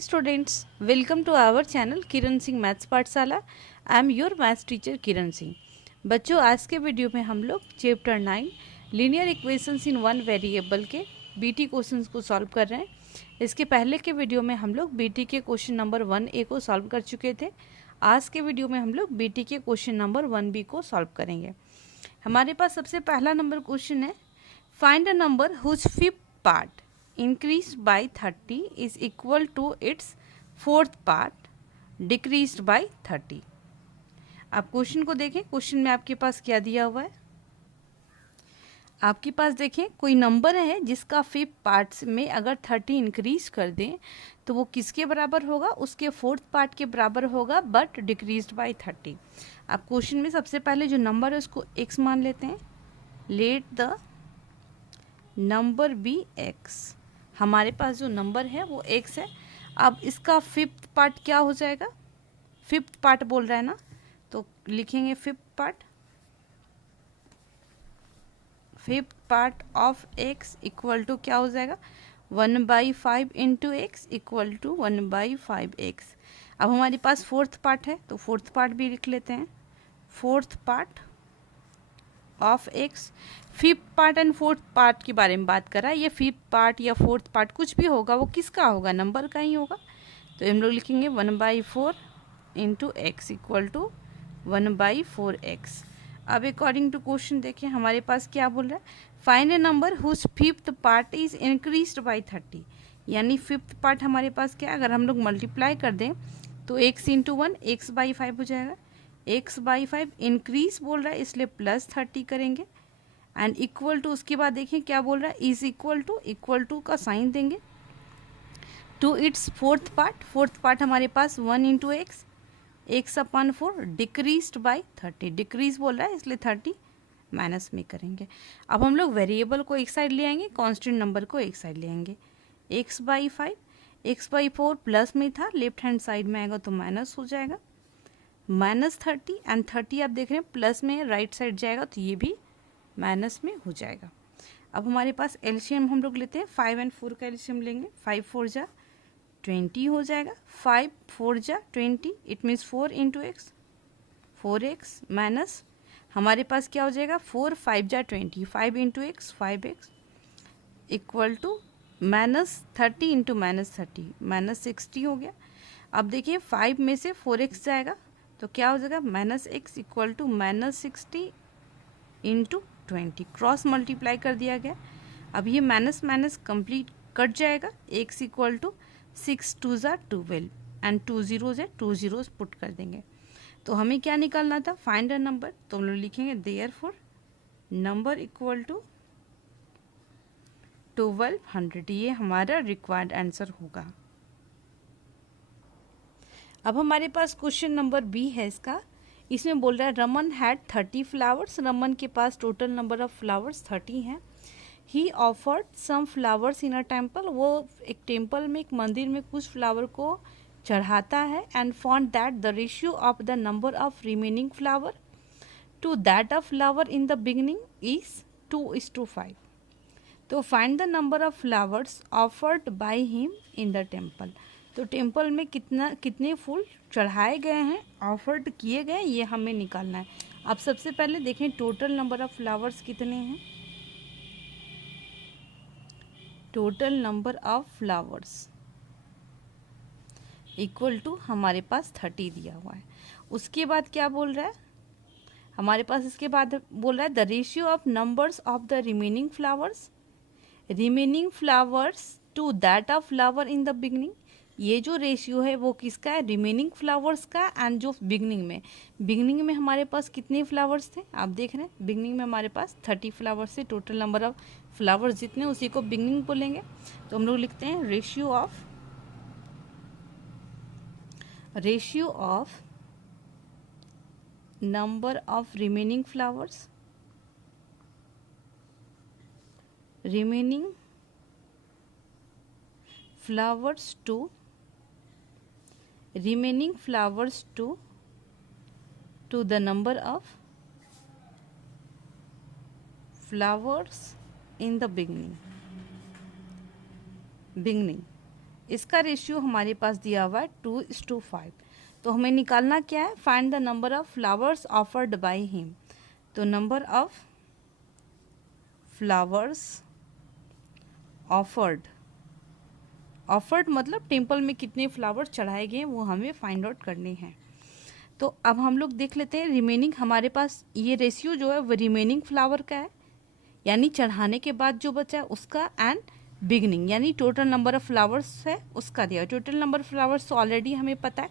students, welcome to our channel Kiran Singh maths पाठशाला। I am your maths teacher Kiran Singh. बच्चों, आज के वीडियो में हम लोग chapter 9 linear equations in one variable के बीटी क्वेश्चंस को सॉल्व कर रहे हैं। इसके पहले के वीडियो में हम लोग बीटी के क्वेश्चन नंबर 1A को सॉल्व कर चुके थे। आज के वीडियो में हम लोग बीटी के क्वेश्चन नंबर 1B को सॉल्व करेंगे। हमारे पास सबसे पहला नंबर क्वेश्चन है, find a number whose fifth part increased by 30 is equal to its fourth part decreased by 30। आप क्वेश्चन को देखें, क्वेश्चन में आपके पास क्या दिया हुआ है। आपके पास देखें कोई नंबर है जिसका फिफ्थ पार्ट में अगर 30 इंक्रीज कर दें तो वो किसके बराबर होगा, उसके फोर्थ पार्ट के बराबर होगा, बट डिक्रीज्ड बाय 30। आप क्वेश्चन में सबसे पहले जो नंबर है उसको x मान लेते हैं। Let the number be x। हमारे पास जो नंबर है वो x है। अब इसका फिफ्थ पार्ट क्या हो जाएगा, फिफ्थ पार्ट बोल रहा है ना, तो लिखेंगे fifth part of x equal to क्या हो जाएगा, 1/5 into x equal to 1/5x। अब हमारे पास फोर्थ पार्ट है तो फोर्थ पार्ट भी लिख लेते हैं। Fourth part of x, fifth part and fourth part के बारे में बात कर रहा है। ये फिफ्थ पार्ट या फोर्थ पार्ट कुछ भी होगा, वो किसका होगा, नंबर का ही होगा। तो हम लोग लिखेंगे 1/4 into x equal to 1/4x। अब अकॉर्डिंग टू क्वेश्चन देखिए हमारे पास क्या बोल रहा है, find a number whose fifth part is increased by 30। यानी फिफ्थ पार्ट हमारे पास क्या, अगर हम लोग मल्टीप्लाई कर दें तो x इंटू 1 x/5 हो जाएगा। x/5 इंक्रीज बोल रहा है इसलिए +30 करेंगे एंड इक्वल टू, उसके बाद देखिए क्या बोल रहा है, इज इक्वल टू का साइन देंगे to its fourth part. Fourth part हमारे पास 1 into x/4 decreased by 30। Decrease बोल रहा है इसलिए 30 माइनस में करेंगे। अब हम लोग वेरिएबल को एक साइड ले आएंगे, कांस्टेंट नंबर को एक साइड ले आएंगे। x/5 x/4 प्लस में था, लेफ्ट हैंड साइड में आएगा तो माइनस हो जाएगा, -30 एंड 30 आप देख रहे हैं प्लस में राइट साइड जाएगा तो ये भी माइनस में हो जाएगा। अब हमारे पास एलसीएम हम लोग लेते हैं, 5 एंड 4 का एलसीएम लेंगे। 5 4 जा 20 हो जाएगा, 5 4 जा 20 it means 4 into x 4x minus हमारे पास क्या हो जाएगा, 4 5 जा 20 5 into x 5x equal to -30 into -30 -60 हो गया। अब देखिए 5 में से 4x जाएगा तो क्या हो जाएगा, -x equal to -60 into 20। Cross multiply कर दिया गया। अब ये माइनस माइनस कंप्लीट कट जाएगा। x इक्वल टू 6 2 ज़ा 12 एंड 2 ज़ीरोज़ है, 2 ज़ीरोज़ पुट कर देंगे। तो हमें क्या निकालना था, फाइंड अ नंबर। तो हम लोग लिखेंगे देयरफॉर नंबर इक्वल टू 1200। ये हमारा रिक्वायर्ड आंसर होगा। अब हमारे पास क्वेश्चन नंबर बी है इसका। इसमें बोल रहा है रमन हैड 30 फ्लावर्स। रमन के पास टोटल नंबर ऑफ फ्लावर्स 30 हैं। He offered some flowers in a temple. वो एक टेम्पल में, एक मंदिर में कुछ फ्लावर को चढ़ाता है and found that the ratio of the number of remaining flower to that of flower in the beginning is 2:5। तो find the number of flowers offered by him in the temple. तो temple में कितने फूल चढ़ाए गए हैं, offered किए गए, ये हमें निकालना है। अब सबसे पहले देखें टोटल नंबर ऑफ फ्लावर्स कितने हैं। Total number of flowers equal to हमारे पास 30 दिया हुआ है। उसके बाद क्या बोल रहा है हमारे पास, इसके बाद बोल रहा है the ratio of numbers of the remaining flowers to that of flower in the beginning. ये जो रेशियो है वो किसका है, रिमेनिंग फ्लावर्स का एंड जो बिगनिंग में हमारे पास कितने फ्लावर्स थे, आप देख रहे हैं बिगनिंग में हमारे पास 30 फ्लावर्स थे। टोटल नंबर ऑफ फ्लावर्स जितने उसी को बिगनिंग बोलेंगे। तो हम लोग लिखते हैं ratio of number of remaining flowers to the number of flowers in the beginning. इसका रेशियो हमारे पास दिया हुआ है 2:5। तो हमें निकालना क्या है, find the number of flowers offered by him. तो नंबर ऑफ फ्लावर्स ऑफर्ड मतलब टेम्पल में कितने फ्लावर्स चढ़ाए गए वो हमें फाइंड आउट करने हैं। तो अब हम लोग देख लेते हैं रिमेनिंग, हमारे पास ये रेशियो जो है वो रिमेनिंग फ्लावर का है, यानी चढ़ाने के बाद जो बचा है उसका, एंड बिगनिंग यानी टोटल नंबर ऑफ फ्लावर्स है उसका दिया। टोटल नंबर ऑफ फ्लावर्स तो ऑलरेडी हमें पता है,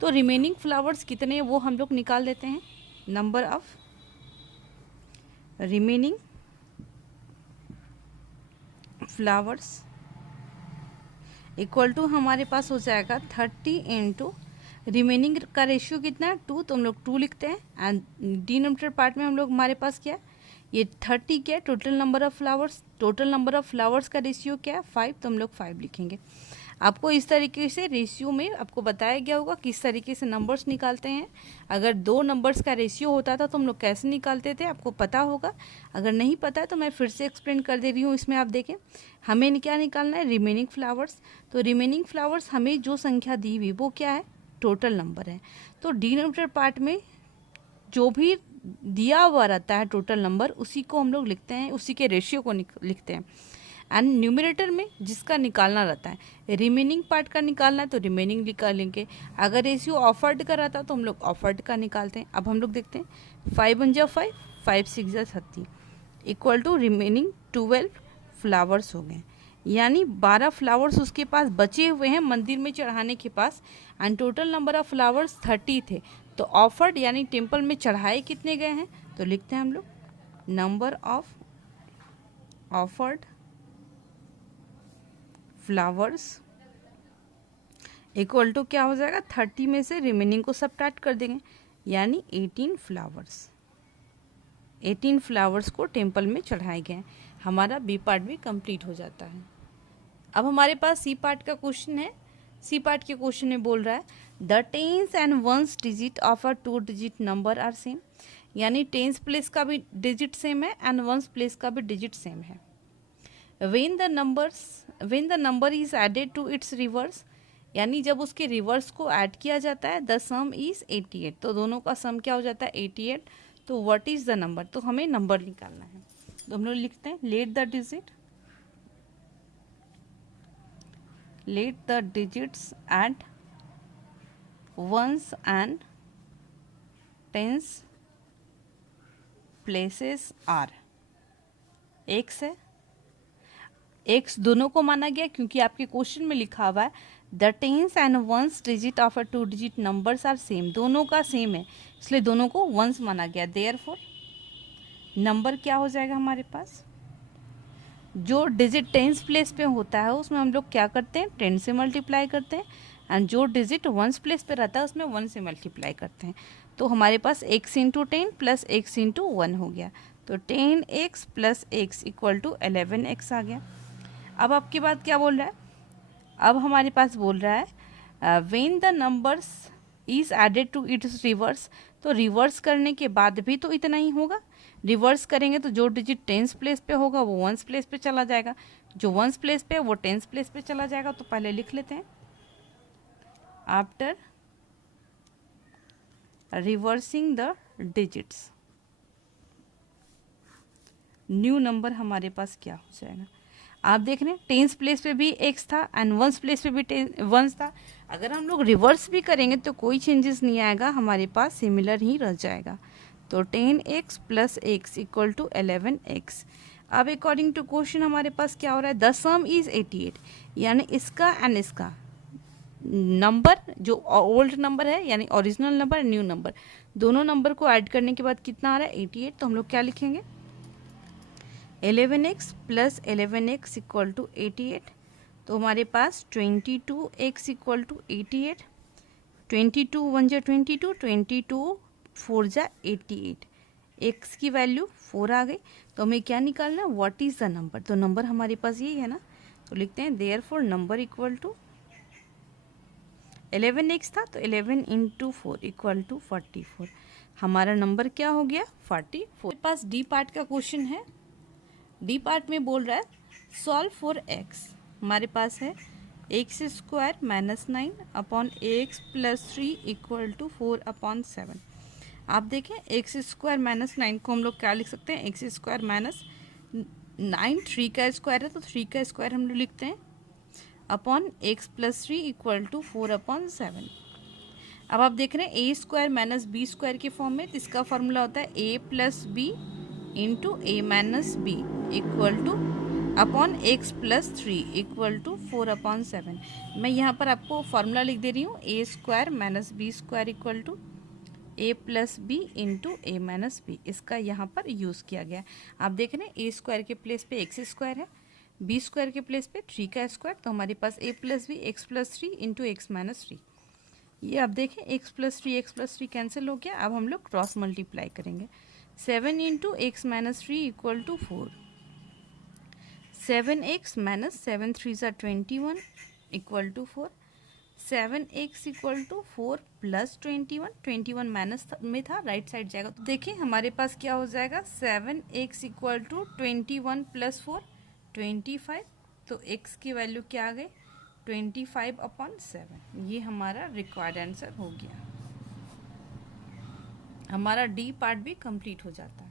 तो रिमेनिंग फ्लावर्स कितने हैं वो हम लोग निकाल देते हैं। Number of remaining flowers equal to हमारे पास हो जाएगा 30 इंटू रिमेनिंग का रेशियो कितना है 2, तो हम लोग 2 लिखते हैं, एंड डिनोमिनेटर पार्ट में हम लोग हमारे पास क्या है ये 30 क्या है total number of flowers, total number of flowers का रेशियो क्या है 5, तो हम लोग 5 लिखेंगे। आपको इस तरीके से रेशियो में आपको बताया गया होगा किस तरीके से नंबर्स निकालते हैं। अगर 2 नंबर्स का रेशियो होता था तो हम लोग कैसे निकालते थे आपको पता होगा, अगर नहीं पता है तो मैं फिर से एक्सप्लेन कर दे रही हूँ। इसमें आप देखें हमें क्या निकालना है, रिमेनिंग फ्लावर्स। तो रिमेनिंग फ्लावर्स हमें जो संख्या दी हुई वो क्या है, टोटल नंबर है। तो डिनोमिनेटर पार्ट में जो भी दिया हुआ रहता है टोटल नंबर उसी को हम लोग लिखते हैं, उसी के रेशियो को लिखते हैं। एंड न्यूमरेटर में जिसका निकालना रहता है, रिमेनिंग पार्ट का निकालना है तो रिमेनिंग निकालेंगे। अगर रेशियो ऑफर्ड का रहता है तो हम लोग ऑफर्ड का निकालते हैं। अब हम लोग देखते हैं 5 × 5, 5 × 6 = 30 इक्वल टू रिमेनिंग 12 फ्लावर्स हो गए, यानी 12 फ्लावर्स उसके पास बचे हुए हैं मंदिर में चढ़ाने के पास, and total number of flowers 30 थे। तो ऑफर्ड यानी टेम्पल में चढ़ाए कितने गए हैं, तो लिखते हैं हम लोग number of offered flowers equal to क्या हो जाएगा, 30 में से रिमेनिंग को सबट्रैक्ट कर देंगे, यानी 18 फ्लावर्स। 18 फ्लावर्स को टेम्पल में चढ़ाए गए। हमारा बी पार्ट भी कंप्लीट हो जाता है। अब हमारे पास सी पार्ट का क्वेश्चन है। सी पार्ट के क्वेश्चन में बोल रहा है the tens and ones digit of a 2 digit number are same, यानी टेंस प्लेस का भी डिजिट सेम है एंड वंस प्लेस का भी डिजिट सेम है। when the number is added to its reverse, यानी जब उसके रिवर्स को ऐड किया जाता है, द सम इज 88, तो दोनों का सम क्या हो जाता है 88। तो व्हाट इज द नंबर, तो हमें नंबर निकालना है। तो हम लोग लिखते हैं let the digits at ones and tens places are. X है, एक्स दोनों को माना गया क्योंकि आपके क्वेश्चन में लिखा हुआ है the tens and ones digit of a 2 digit numbers are same, दोनों का सेम है इसलिए दोनों को वंस माना गया। देयरफॉर नंबर क्या हो जाएगा हमारे पास, जो डिजिट टेंस प्लेस पे होता है उसमें हम लोग क्या करते हैं 10 से मल्टीप्लाई करते हैं, एंड जो डिजिट वंस प्लेस पे रहता है उसमें 1 से मल्टीप्लाई करते हैं। तो हमारे पास x × 10 प्लस x × 1 हो गया, तो 10x plus x equal to 11x आ गया। अब आपके बाद क्या बोल रहा है, अब हमारे पास बोल रहा है when the numbers is added to its reverse, तो रिवर्स करने के बाद भी तो इतना ही होगा। रिवर्स करेंगे तो जो डिजिट टेंस प्लेस पे होगा वो वंस प्लेस पे चला जाएगा, जो वंस प्लेस पे वो टेंस प्लेस पे चला जाएगा। तो पहले लिख लेते हैं after reversing the digits new number हमारे पास क्या हो जाएगा। आप देख रहे हैं टेंस प्लेस पे भी एक्स था एंड वंस प्लेस पे भी वंस था। अगर हम लोग रिवर्स भी करेंगे तो कोई चेंजेस नहीं आएगा, हमारे पास सिमिलर ही रह जाएगा। तो 10x plus x equal to 11x। अब अकॉर्डिंग टू क्वेश्चन हमारे पास क्या हो रहा है, द सम इज 88, यानी इसका एंड इसका नंबर जो ओल्ड नंबर है यानी ओरिजिनल नंबर न्यू नंबर, दोनों नंबर को ऐड करने के बाद कितना आ रहा है 88। तो हम लोग क्या लिखेंगे 11x plus 11x equal to 88। तो हमारे पास 22x इक्वल टू 88, 22 1 × 22, 22 4 × 88, x की वैल्यू 4 आ गई। तो हमें क्या निकालना है, व्हाट इज़ द नंबर, तो नंबर हमारे पास यही है ना। तो लिखते हैं therefore number equal to 11x था तो 11 × 4 इक्वल टू 44। हमारा नंबर क्या हो गया 44। पास डी पार्ट का क्वेश्चन है। डी पार्ट में बोल रहा है सॉल्व फॉर x, हमारे पास है x square minus 9 upon x plus 3 equal to 4/7। आप देखें एक्स स्क्वायर माइनस 9 को हम लोग क्या लिख सकते हैं, एक्स स्क्वायर माइनस 9 3 का स्क्वायर है तो 3 का स्क्वायर हम लोग लिखते हैं upon x plus 3 equal to 4/7। अब आप देख रहे हैं a square minus b square के फॉर्म में, तो इसका फॉर्मूला होता है a plus b into a minus b equal to upon x plus 3 equal to 4/7। मैं यहाँ पर आपको फॉर्मूला लिख दे रही हूँ, a square minus b square equal to a plus b into a minus b, इसका यहाँ पर यूज़ किया गया है। आप देख रहे हैं ए स्क्वायर के प्लेस पे एक्स स्क्वायर है, बी स्क्वायर के प्लेस पे 3 का स्क्वायर, तो हमारे पास a plus b x plus 3 into x minus 3। ये आप देखें एक्स प्लस 3 कैंसिल हो गया। अब हम लोग क्रॉस मल्टीप्लाई करेंगे, 7 into x minus 3 equal to 4, 7x minus 7 3 ज़ा 21 equal to 4, 7x equal to 4 plus 21 minus में था, राइट साइड जाएगा। तो देखिए हमारे पास क्या हो जाएगा, 7x इक्वल टू 21 प्लस 4 25, तो x की वैल्यू क्या आ गई 25/7। ये हमारा रिक्वायर्ड आंसर हो गया। हमारा डी पार्ट भी कंप्लीट हो जाता है।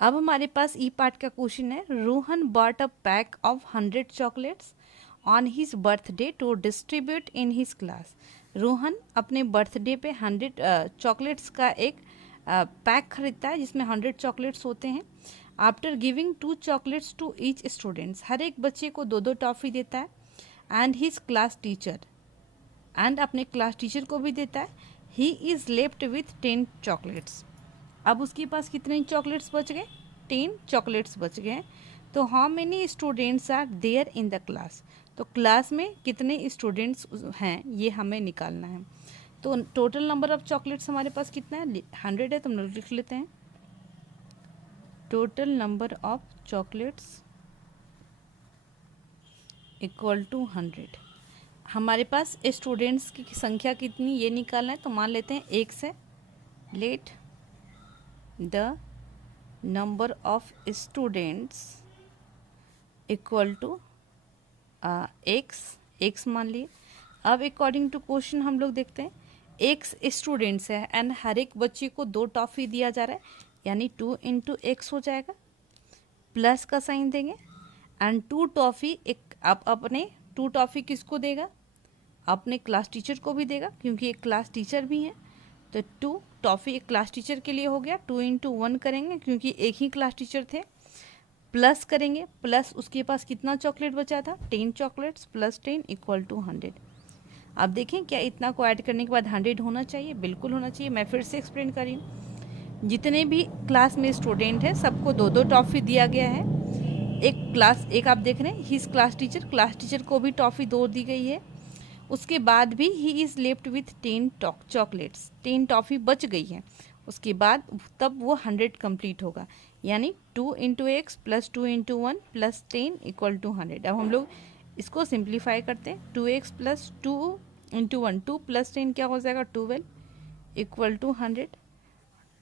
अब हमारे पास ई पार्ट का क्वेश्चन है, Rohan bought a pack of 100 chocolates on his birthday to distribute in his class. Rohan अपने बर्थडे पे 100 चॉकलेट्स का एक पैक खरीदता है जिसमें 100 चॉकलेट्स होते हैं। After giving 2 chocolates to each students, हर एक बच्चे को 2 टॉफ़ी देता है, and his class teacher, and अपने क्लास टीचर को भी देता है। He is left with 10 chocolates. अब उसके पास कितने चॉकलेट्स बच गए, 10 चॉकलेट्स बच गए। तो how many students are there in the class, तो क्लास में कितने स्टूडेंट्स हैं ये हमें निकालना है। तो टोटल नंबर ऑफ चॉकलेट्स हमारे पास कितना है, 100 है, तो हम लोग लिख लेते हैं total number of chocolates equal to 100। हमारे पास स्टूडेंट्स की संख्या कितनी ये निकालना है, तो मान लेते हैं 1 से। Let the number of students equal to x मान लिए। अब अकॉर्डिंग टू क्वेश्चन हम लोग देखते हैं, एक्स स्टूडेंट्स है एंड हर एक बच्चे को 2 टॉफ़ी दिया जा रहा है, यानी 2 इंटू एक्स हो जाएगा, प्लस का साइन देंगे, एंड 2 टॉफ़ी एक आप अपने 2 टॉफ़ी किसको देगा, अपने क्लास टीचर को भी देगा क्योंकि एक क्लास टीचर भी हैं। तो 2 टॉफ़ी एक क्लास टीचर के लिए हो गया, 2 इंटू 1 करेंगे क्योंकि एक ही क्लास टीचर थे, प्लस करेंगे, प्लस उसके पास कितना चॉकलेट बचा था, 10 चॉकलेट्स प्लस 10 इक्वल टू 100। आप देखें क्या इतना को ऐड करने के बाद 100 होना चाहिए, बिल्कुल होना चाहिए। मैं फिर से एक्सप्लेन कर रही हूँ, जितने भी क्लास में स्टूडेंट हैं सबको 2 टॉफ़ी दिया गया है। एक आप देख रहे हैं हिज क्लास टीचर को भी टॉफ़ी 2 दी गई है। उसके बाद भी ही is left with 10 chocolates, 10 toffee बच गई है। उसके बाद तब वो 100 कंप्लीट होगा, यानी 2 into x plus 2 into 1 plus 10 equal to 100। अब हम लोग इसको सिंप्लीफाई करते हैं, 2x प्लस 2 इंटू 1, 2 प्लस 10 क्या हो जाएगा 12 equal to 100।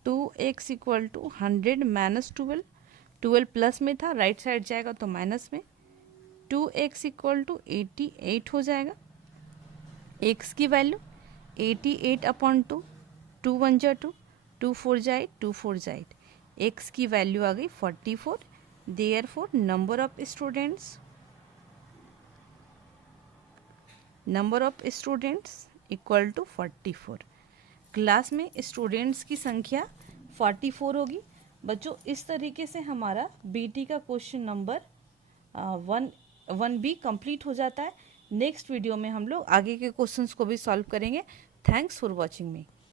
2x equal to 100 minus 12 plus में था, राइट साइड जाएगा तो माइनस में। 2x इक्वल टू 88 हो जाएगा। x की वैल्यू 88/2, 2 1 जा 2, 2 4 जा 8, 2 4 जा 8। x की वैल्यू आ गई 44। Therefore number of students equal to 44। Class में स्टूडेंट्स की संख्या 44 होगी। बच्चों इस तरीके से हमारा बीटी का क्वेश्चन नंबर 1B कंप्लीट हो जाता है। नेक्स्ट वीडियो में हम लोग आगे के क्वेश्चंस को भी सॉल्व करेंगे। Thanks for watching me.